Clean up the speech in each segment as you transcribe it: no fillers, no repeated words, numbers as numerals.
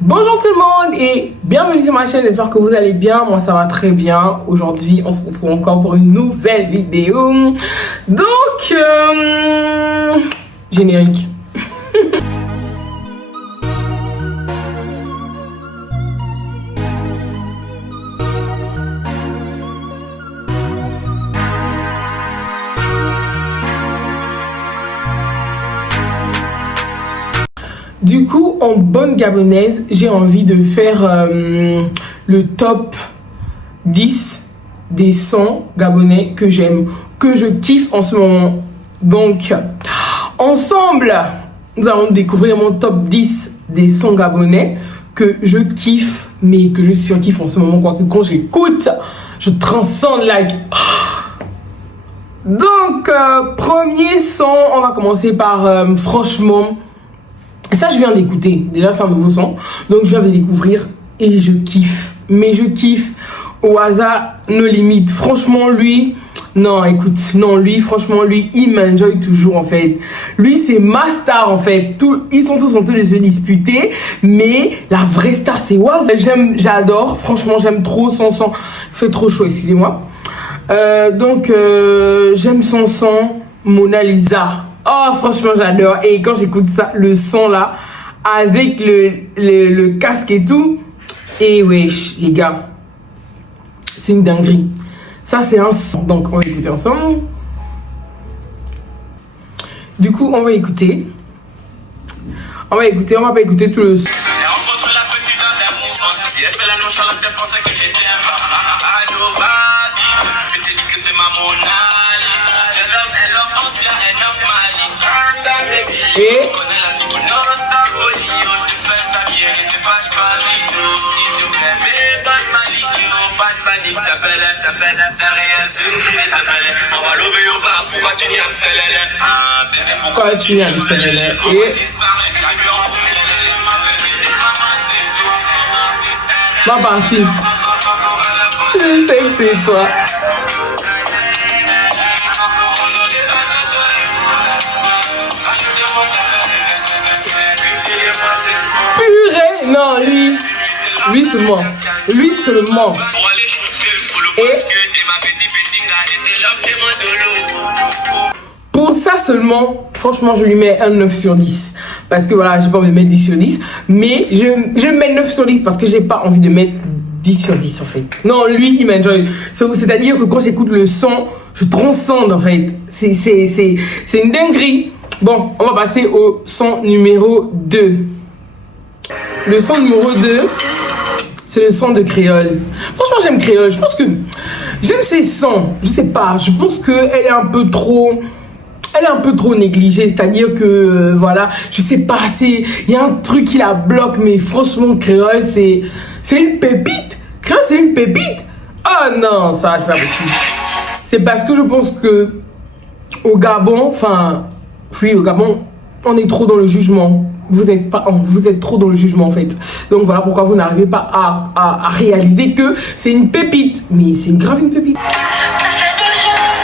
Bonjour tout le monde et bienvenue sur ma chaîne, j'espère que vous allez bien, moi ça va très bien. Aujourd'hui on se retrouve encore pour une nouvelle vidéo. Donc, générique. Du coup, en bonne gabonaise, j'ai envie de faire le top 10 des sons gabonais que j'aime, que je kiffe en ce moment. Donc, ensemble, nous allons découvrir mon top 10 des sons gabonais que je kiffe, mais que je surkiffe en ce moment, quoi, que quand j'écoute, je transcende like... Donc, premier son, on va commencer par franchement... Ça, je viens d'écouter. Déjà, c'est un nouveau son. Donc, je viens de découvrir et je kiffe. Mais je kiffe. Waza, No Limit. Franchement, lui... Non, écoute. Non, lui, franchement, lui, il m'enjoy toujours, en fait. Lui, c'est ma star, en fait. Ils sont tous en train de se disputer. Mais la vraie star, c'est Waza. J'adore. Franchement, j'aime trop son son. Il fait trop chaud, excusez-moi. Donc, j'aime son son. Mona Lisa. Oh, franchement, j'adore. Et quand j'écoute ça, le son là, avec le casque et tout, et wesh, les gars, c'est une dinguerie. Ça, c'est un son. Donc, on va écouter ensemble. Du coup, on va écouter. On va pas écouter tout le son. Et pourquoi tu viens me célébrer? Et ma partie, je sais que c'est toi. Purée, non, lui seulement. Lui seulement. Et pour ça seulement, franchement, je lui mets un 9 sur 10. Parce que voilà, j'ai pas envie de mettre 10 sur 10. Mais je mets 9 sur 10 parce que j'ai pas envie de mettre 10 sur 10 en fait. Non, lui, il m'enjoy. C'est-à-dire que quand j'écoute le son, je transcende en fait. C'est une dinguerie. Bon, on va passer au son numéro 2. Le son numéro 2, c'est le son de Créole. Franchement, j'aime Créole. Je pense que j'aime ses sons. Je sais pas. Je pense qu'elle est un peu trop... Elle est un peu trop négligée. C'est-à-dire que, voilà, je sais pas. Il y a un truc qui la bloque. Mais franchement, Créole, c'est une pépite. Créole, c'est une pépite. Oh non, ça, c'est pas possible. C'est parce que je pense que au Gabon, oui, au Gabon, on est trop dans le jugement. Vous êtes trop dans le jugement en fait. Donc voilà pourquoi vous n'arrivez pas à réaliser que c'est une pépite. Mais c'est grave une pépite.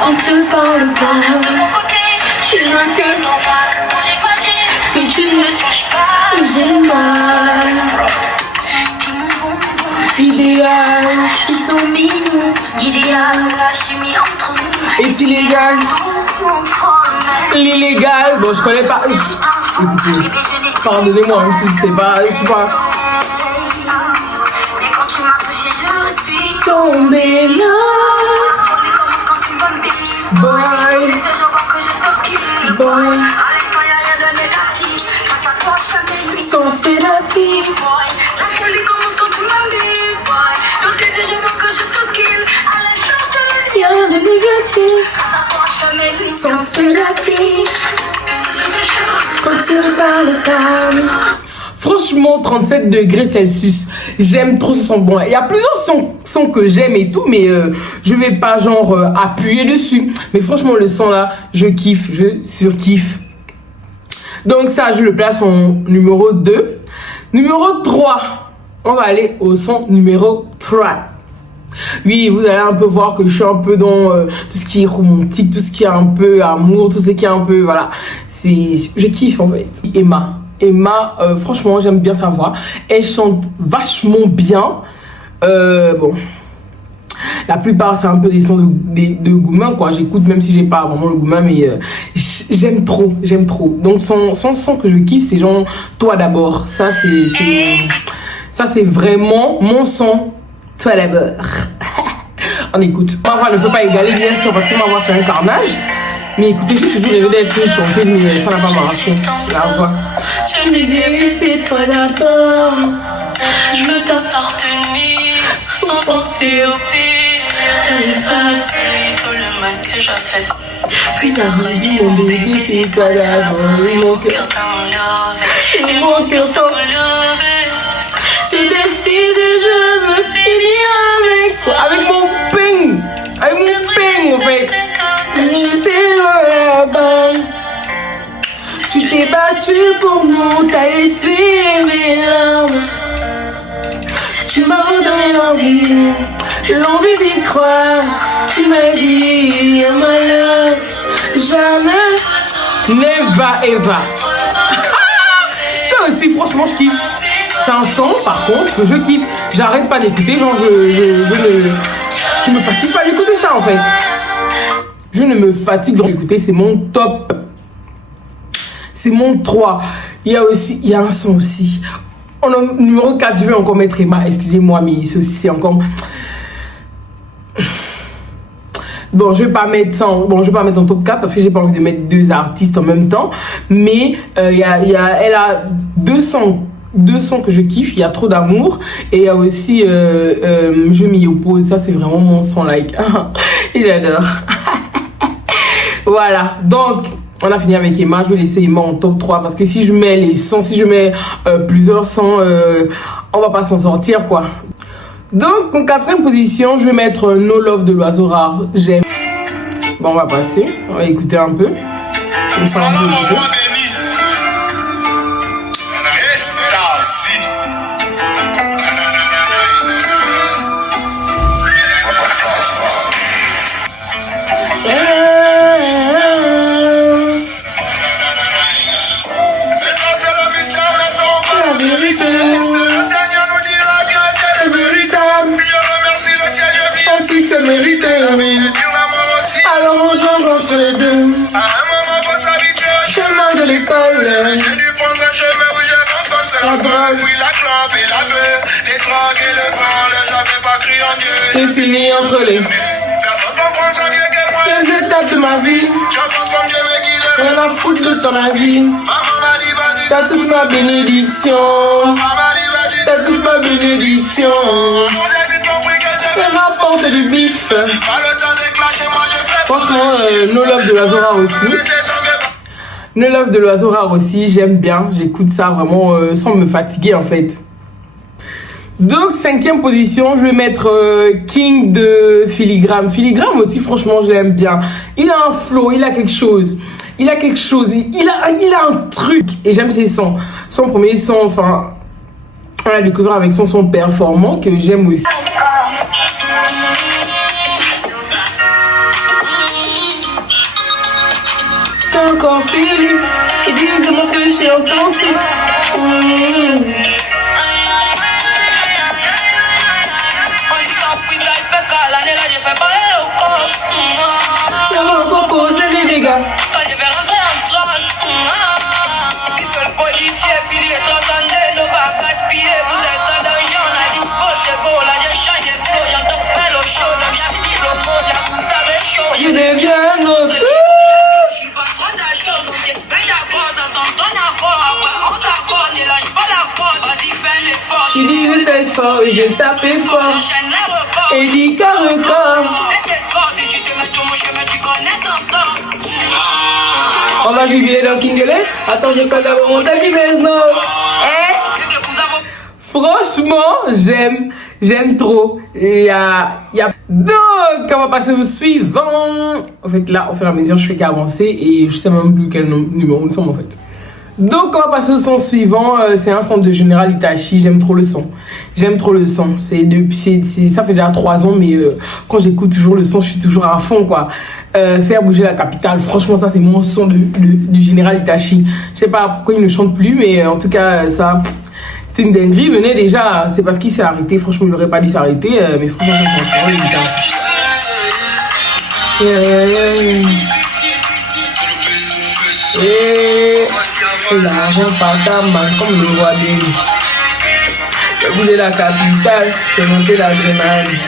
On ne se parle pas. Tu veux que tu me touches pas. J'ai mal. Idéal, je suis ton milieu. Idéal, la chimie entre nous. Est illégal. L'illégal, bon je connais pas. Écoutez, pardonnez-moi, même si je sais pas, je sais pas. Tombé là. Boy. Boy. Sans sédatif. La folie commence quand tu m'invites. Dans tes yeux, je veux que je te kill. À l'instant, je te le dis. Rien de négatif. Sans sédatif. Franchement, 37 degrés Celsius. J'aime trop ce son. Bon, il y a plusieurs sons que j'aime et tout, mais je vais pas genre appuyer dessus. Mais franchement, le son là, je kiffe, je surkiffe. Donc ça, je le place en numéro 2. Numéro 3. On va aller au son numéro 3. Oui, vous allez un peu voir que je suis un peu dans tout ce qui est romantique, tout ce qui est un peu amour, tout ce qui est un peu, voilà. Je kiffe en fait. Emma. Emma, franchement, j'aime bien sa voix. Elle chante vachement bien. Bon, la plupart, c'est un peu des sons de Goumin, quoi. J'écoute, même si j'ai pas vraiment le Goumin, mais j'aime trop. Donc, son son que je kiffe, c'est genre Toi d'abord. Ça, c'est vraiment mon son. Toi d'abord. On écoute. Ma voix ne peut pas égaler, bien sûr, parce que ma voix, c'est un carnage. Mais écoutez, j'ai toujours rêvé d'être une chanteuse, mais ça n'a pas marché. La voix. Tu me dis, c'est toi d'abord. Je veux t'appartenir sans penser au pire. T'as effacé tout le mal que j'ai fait. Puis t'as redit, mon bébé, c'est toi d'abord. Et mon cœur t'a enlevé. Et mon cœur t'a enlevé. C'est décidé, je veux finir avec toi. Avec mon ping. Avec mon ping, en fait. Je t'ai là-bas. Tu t'es battu pour nous, t'as essuyé mes larmes. Tu m'as redonné l'envie d'y croire. Tu m'as dit, my love, jamais. Neva Eva. Ça aussi, franchement, je kiffe. C'est un son, par contre, que je kiffe. J'arrête pas d'écouter, genre, je me fatigue pas d'écouter ça, en fait. Je ne me fatigue d'écouter, c'est mon top. C'est mon 3. Il y a un son aussi. Numéro 4, je vais encore mettre Emma. Excusez-moi, mais c'est encore... Bon, je vais pas mettre en top 4 parce que j'ai pas envie de mettre deux artistes en même temps. Mais elle a deux sons que je kiffe. Il y a Trop d'amour. Et il y a aussi Je m'y oppose. Ça, c'est vraiment mon son like. Et j'adore. Voilà. Donc... On a fini avec Emma, je vais laisser Emma en top 3 parce que si je mets les sons, si je mets plusieurs sons, on va pas s'en sortir quoi. Donc en quatrième position, je vais mettre No Love de l'Oiseau Rare. J'aime. Bon, on va passer, on va écouter un peu. C'est mérité, alors on joue entre les deux. Chemin de l'école. J'ai dû prendre un chemin où j'ai rencontré la drogue. Oui, la clope et la bœuf. Les drogues et le vol, j'avais pas cru en Dieu. Et fini entre les. Personne comprend ça mieux que moi. Les étapes de ma vie. J'entends comme Dieu me guide. Rien à foutre de ton avis. Maman m'a dit vas-y. T'as toute ma bénédiction. Maman m'a dit vas-y. T'as toute ma bénédiction. Rapporte du bif. Franchement, No Love de l'Oiseau Rare aussi. No Love de l'Oiseau Rare aussi, j'aime bien. J'écoute ça vraiment sans me fatiguer en fait. Donc, cinquième position, je vais mettre King de Filigrane. Filigrane aussi, franchement, je l'aime bien. Il a un flow, il a quelque chose. Il a quelque chose, il a un truc. Et j'aime ses sons. Son premier son, enfin, on l'a découvert avec son son performant que j'aime aussi. C'est encore Philippe, ils disent de moi que je suis insensible. Ça va encore poser les dégâts. Quand je vais rentrer en transe, ils veulent codifier, filer, transcender, ne pas gaspiller. Vous êtes en danger, on a dit votre go, là j'ai changé flow, j'entends plein au chaud, là j'ai mis le mot, là vous avez chaud. Je deviens notre. Je suis pas trop d'achat, on est bien d'accord, ça s'entend encore, après on s'accorde, ne lâche pas la porte, vas-y fais l'effort. Tu dis je tape fort et je tape fort, et dis qu'un record. On va jubiler dans Kingele. Attends, je compte avoir mon tête qui baisse, non. Franchement, j'aime trop. Donc, on va passer au suivant. En fait, là, au fur et à mesure, je fais qu'avancer et je sais même plus quel numéro nous sommes, en fait. Donc on va passer au son suivant. C'est un son de Général Itachi. J'aime trop le son. J'aime trop le son. Ça fait déjà 3 ans, mais quand j'écoute toujours le son, je suis toujours à fond, quoi. Faire bouger la capitale. Franchement, ça c'est mon son du Général Itachi. Je sais pas pourquoi il ne chante plus, mais en tout cas ça. C'était une dinguerie. Venez déjà. C'est parce qu'il s'est arrêté. Franchement, il aurait pas dû s'arrêter. Mais franchement, ça c'est un son. L'argent par ta main comme le roi des nuits. J'ai bougé la capitale, j'ai monté l'adrénaline.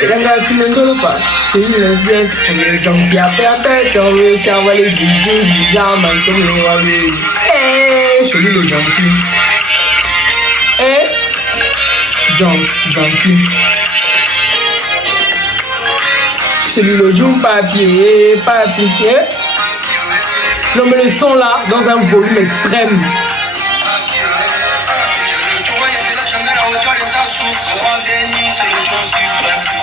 Et la gars qui ne gueule pas, c'est une lesbienne. On est les gens qui a perdu, qui ont réussi à avoir les budgets du diamant comme le roi des nuits. Eh, celui le gentil. Eh, gentil. Celui le jour papier. Non mais le son là, dans un volume extrême.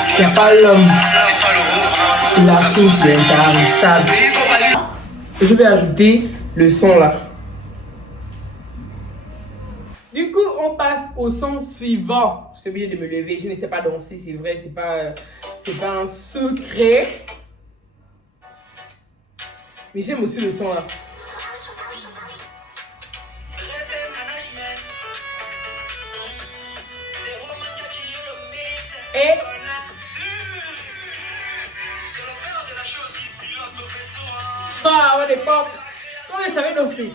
Il n'y a pas l'homme. La source est intarissable. Je vais ajouter le son là. Du coup, on passe au son suivant. Je suis obligée de me lever. Je ne sais pas danser, c'est vrai. C'est pas un secret. Mais j'aime aussi le son là. Et ah, on est pop. On savait danser.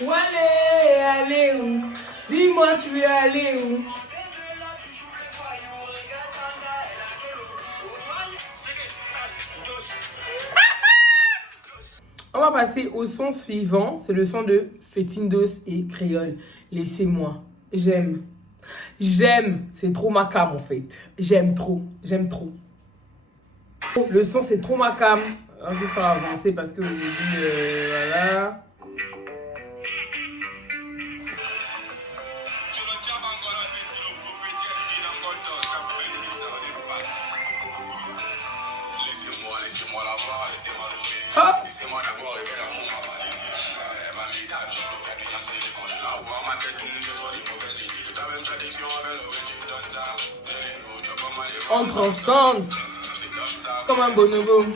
Où aller où? Dis-moi tu veux aller où? On va passer au son suivant. C'est le son de Fetindos et Créole. Laissez-moi. J'aime. C'est trop ma cam en fait. J'aime trop. Le son c'est trop ma cam. Je vais faire avancer parce que aujourd'hui, voilà. Hop. Entre ensemble comme un bonobo.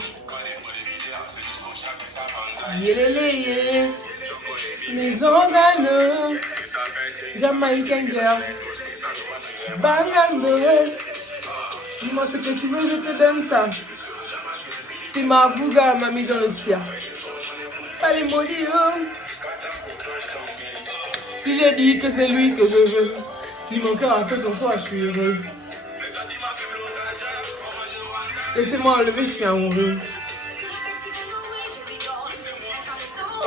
Yélélé, mes organes, Jamaican girl, Bangando. Dis-moi ce que tu veux, je te donne ça. T'es ma bouga, m'a mis dans le ciel. Pas les mots si j'ai dit que c'est lui que je veux, si mon cœur a fait son choix, je suis heureuse. Laissez-moi enlever, je suis amoureuse.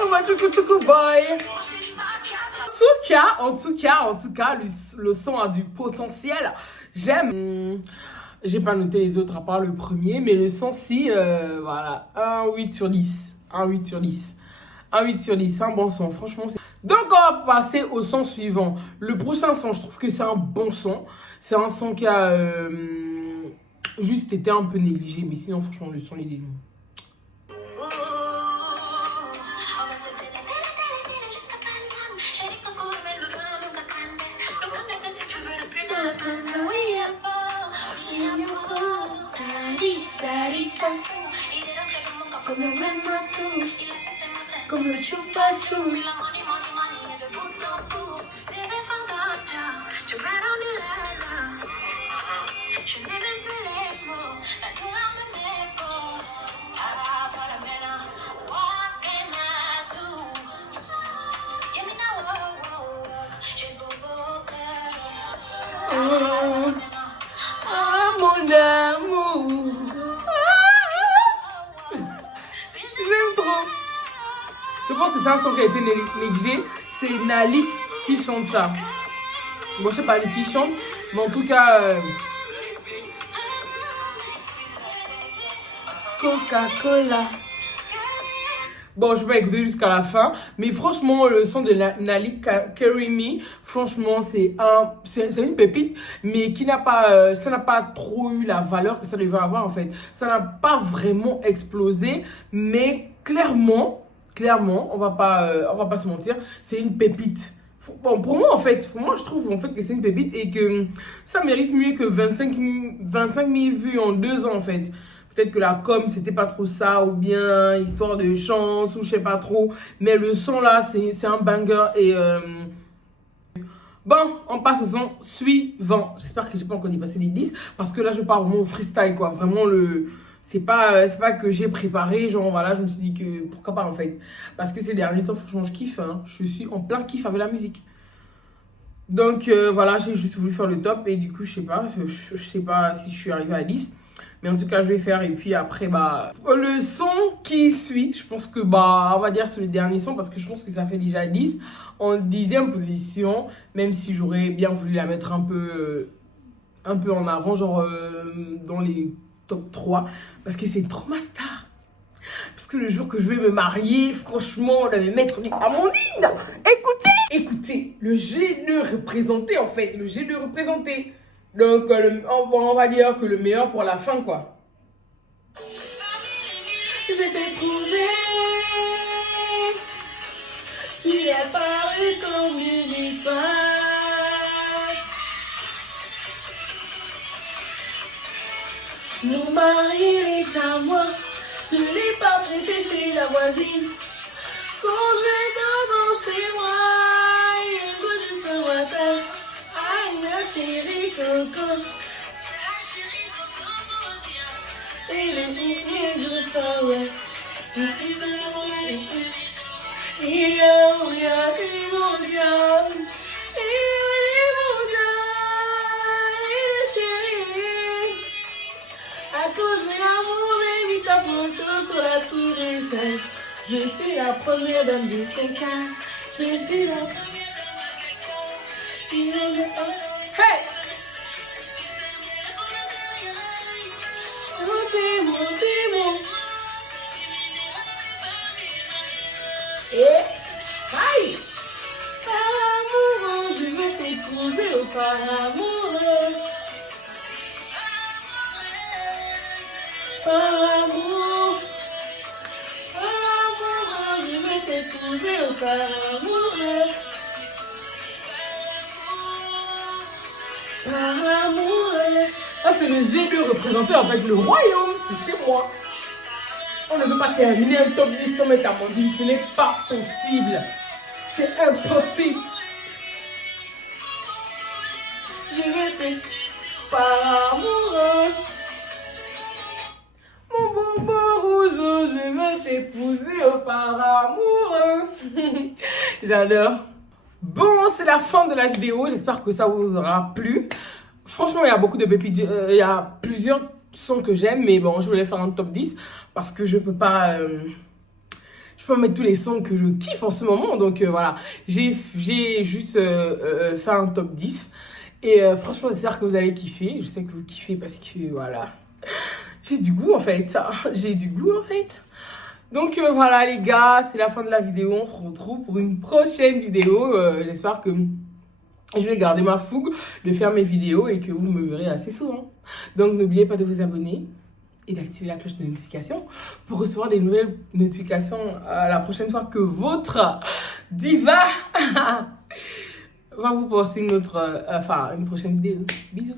Oh ma tchoukou boy. En tout cas, le son a du potentiel. J'aime. J'ai pas noté les autres à part le premier, mais le son si, voilà, un 8 sur 10. Un 8 sur 10. Un 8 sur 10, un bon son, franchement. Donc on va passer au son suivant. Le prochain son, je trouve que c'est un bon son. C'est un son qui a juste été un peu négligé, mais sinon franchement le son il est... Comme le chupachou. Ah, mon amour. J'aime trop. Je pense que c'est un son qui a été négligé. C'est Nalik qui chante ça. Bon, je sais pas qui chante, mais en tout cas... Coca-Cola. Bon, je vais pas écouter jusqu'à la fin, mais franchement, le son de Nali Carry Me, franchement, c'est une pépite, mais qui n'a pas, ça n'a pas trop eu la valeur que ça devait avoir, en fait. Ça n'a pas vraiment explosé, mais clairement, on va pas se mentir, c'est une pépite. Bon, pour moi, en fait, je trouve, en fait, que c'est une pépite et que ça mérite mieux que 25 000 vues en 2 ans, en fait. Peut-être que la com, c'était pas trop ça, ou bien histoire de chance, ou je sais pas trop. Mais le son là, c'est un banger. Et bon, on passe au son suivant. J'espère que j'ai pas encore dépassé les 10. Parce que là, je pars vraiment au freestyle, quoi. Vraiment, c'est pas que j'ai préparé. Genre, voilà, je me suis dit que pourquoi pas, en fait. Parce que ces derniers temps, franchement, je kiffe. Hein. Je suis en plein kiff avec la musique. Donc, voilà, j'ai juste voulu faire le top. Et du coup, je sais pas si je suis arrivée à 10. Mais en tout cas, je vais faire. Et puis après, le son qui suit, je pense que, on va dire c'est le dernier son parce que je pense que ça fait déjà 10. En 10e position, même si j'aurais bien voulu la mettre un peu en avant, genre dans les top 3. Parce que c'est trop ma star. Parce que le jour que je vais me marier, franchement, on va me mettre à mon hymne. Écoutez, le G2 représenté, en fait. Le G2 représenté. Donc, on va dire que le meilleur pour la fin, quoi. Je t'ai trouvé, tu es paru comme une étoile. Mon mari est à moi, je ne l'ai pas prêté chez la voisine. Quand je danse, moi, il faut juste un water. La chérie Coco, et le dernier jour ça ouais. À cause de l'amour, j'ai mis ta photo sur la tour Eiffel. Je suis la première dame de quelqu'un. Je suis la première dame de quelqu'un. Hey! Et aïe! Par amour, je vais t'épouser au par amour. Par amour, je vais t'épouser au par amour. Par amour. Ah, c'est le G2 représenté avec le royaume, c'est chez moi. On ne peut pas terminer un top 10 sans mettre Amandine, ce n'est pas possible. C'est impossible. Je vais t'épouser par amour. Mon bobo rouge, je vais t'épouser au par amour. J'adore. Bon, c'est la fin de la vidéo. J'espère que ça vous aura plu. Franchement, il y a beaucoup de pépites. Il y a plusieurs sons que j'aime, mais bon, je voulais faire un top 10 parce que je peux pas mettre tous les sons que je kiffe en ce moment. Donc voilà, j'ai juste fait un top 10. Et franchement, j'espère que vous allez kiffer. Je sais que vous kiffez parce que voilà, j'ai du goût en fait. J'ai du goût en fait. Donc voilà les gars, c'est la fin de la vidéo. On se retrouve pour une prochaine vidéo. J'espère que je vais garder ma fougue de faire mes vidéos et que vous me verrez assez souvent. Donc n'oubliez pas de vous abonner et d'activer la cloche de notification pour recevoir des nouvelles notifications la prochaine fois que votre diva va vous poster une prochaine vidéo. Bisous.